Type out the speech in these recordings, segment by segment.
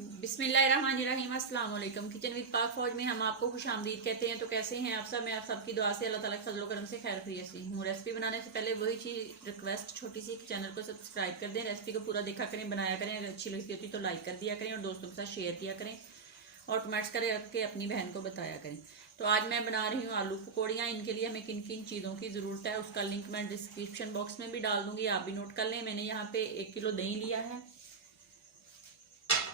बिस्मिल्लाहिर्रहमानिर्रहीम, अस्सलाम वालेकुम। किचन विद पाक फौज में हम आपको खुश आमदीद कहते हैं। तो कैसे हैं आप सब? मैं आप सबकी दुआ से अल्लाह ताला के फजल करम से खैर खैरियत से हूँ। रेसिपी बनाने से पहले वही चीज़ रिक्वेस्ट छोटी सी, चैनल को सब्सक्राइब कर दें, रेसिपी को पूरा देखा करें, बनाया करें। अगर अच्छी लगती होती तो लाइक कर दिया करें और दोस्तों के साथ शेयर किया करें और कमेंट्स करके अपनी बहन को बताया करें। तो आज मैं बना रही हूँ आलू पकौड़ियाँ। इनके लिए हमें किन किन चीज़ों की ज़रूरत है उसका लिंक मैं डिस्क्रिप्शन बॉक्स में भी डाल दूंगी, आप भी नोट कर लें। मैंने यहाँ पे 1 किलो दही लिया है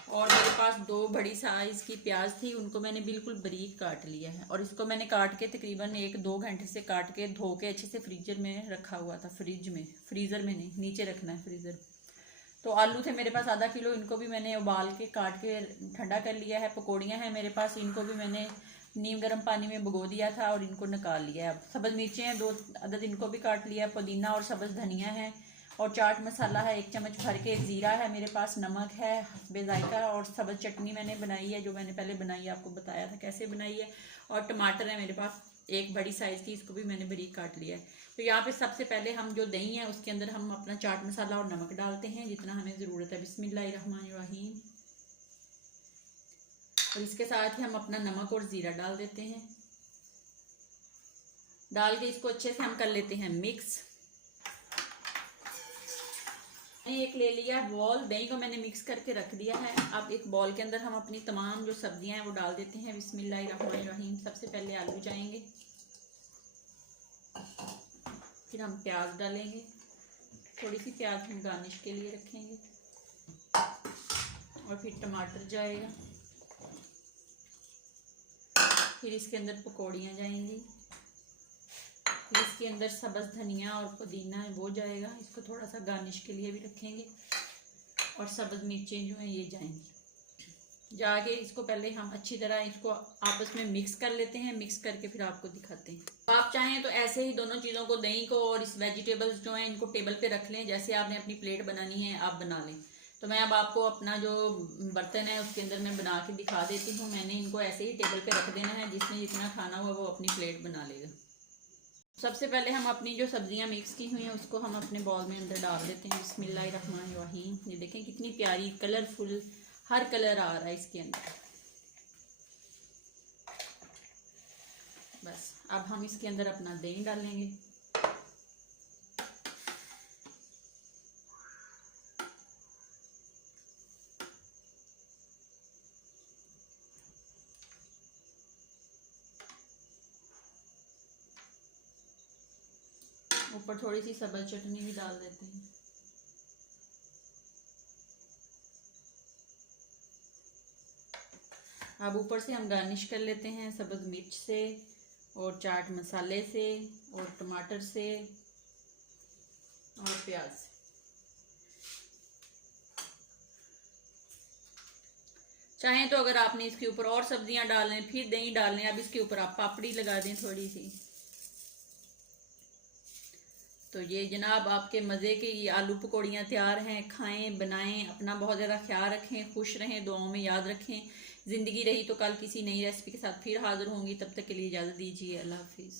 और मेरे पास 2 बड़ी साइज की प्याज थी, उनको मैंने बिल्कुल बारीक काट लिया है। और इसको मैंने काट के तकरीबन 1-2 घंटे से काट के धो के अच्छे से फ्रीजर में रखा हुआ था। फ्रीजर में नहीं, नीचे रखना है फ्रीजर। तो आलू थे मेरे पास आधा किलो, इनको भी मैंने उबाल के काट के ठंडा कर लिया है। पकौड़ियाँ हैं मेरे पास, इनको भी मैंने नीम गर्म पानी में भिगो दिया था और इनको निकाल लिया है। अब सब्ज़ मिर्चें हैं 2 अदद, इनको भी काट लिया। पुदीना और सब्ज़ धनिया है और चाट मसाला है 1 चम्मच भर के। ज़ीरा है मेरे पास, नमक है बेजायका, और सब्ज़ चटनी मैंने बनाई है, जो मैंने पहले बनाई है, आपको बताया था कैसे बनाई है। और टमाटर है मेरे पास 1 बड़ी साइज़ की, इसको भी मैंने बारीक काट लिया है। तो यहाँ पे सबसे पहले हम जो दही है उसके अंदर हम अपना चाट मसाला और नमक डालते हैं जितना हमें ज़रूरत है। बिस्मिल्लाहिर्रहमानिर्रहीम। और इसके साथ ही हम अपना नमक और ज़ीरा डाल देते हैं। डाल के इसको अच्छे से हम कर लेते हैं मिक्स। एक ले लिया बॉल, दही को मैंने मिक्स करके रख दिया है। अब एक बॉल के अंदर हम अपनी तमाम जो सब्जियां हैं वो डाल देते हैं। बिस्मिल्लाहिर्रहमानिर्रहीम। सबसे पहले आलू जाएंगे, फिर हम प्याज डालेंगे, थोड़ी सी प्याज हम गार्निश के लिए रखेंगे, और फिर टमाटर जाएगा, फिर इसके अंदर पकौड़ियाँ जाएंगी, फिर इसके अंदर सब्ज़ धनिया और पुदीना वो जाएगा, इसको थोड़ा सा गार्निश के लिए भी रखेंगे, और सब्ज़ मिर्चें जो हैं ये जाएंगी। जाके इसको पहले हम अच्छी तरह इसको आपस में मिक्स कर लेते हैं। मिक्स करके फिर आपको दिखाते हैं। तो आप चाहें तो ऐसे ही दोनों चीज़ों को, दही को और इस वेजिटेबल्स जो हैं इनको टेबल पे रख लें, जैसे आपने अपनी प्लेट बनानी है आप बना लें। तो मैं अब आपको अपना जो बर्तन है उसके अंदर मैं बना के दिखा देती हूँ। मैंने इनको ऐसे ही टेबल पे रख देना है, जिसने जितना खाना हुआ वो अपनी प्लेट बना लेगा। सबसे पहले हम अपनी जो सब्जियां मिक्स की हुई हैं उसको हम अपने बॉल में अंदर डाल देते हैं। बिस्मिल्लाहिर्रहमानिर्रहीम। ये देखें कितनी प्यारी कलरफुल हर कलर आ रहा है इसके अंदर। बस अब हम इसके अंदर अपना दही डालेंगे। ऊपर थोड़ी सी सब्ज़ चटनी भी डाल देते हैं। अब ऊपर से हम गार्निश कर लेते हैं सब्ज़ मिर्च से और चाट मसाले से और टमाटर से और प्याज से। चाहें तो अगर आपने इसके ऊपर और सब्जियां डालें फिर दही डालें, अब इसके ऊपर आप पापड़ी लगा दें थोड़ी सी। तो ये जनाब आपके मज़े की ये आलू पकौड़ियाँ तैयार हैं। खाएं, बनाएं, अपना बहुत ज़्यादा ख्याल रखें, खुश रहें, दुआओं में याद रखें। ज़िंदगी रही तो कल किसी नई रेसिपी के साथ फिर हाज़िर होंगी। तब तक के लिए इजाज़त दीजिए। अल्लाह हाफिज़।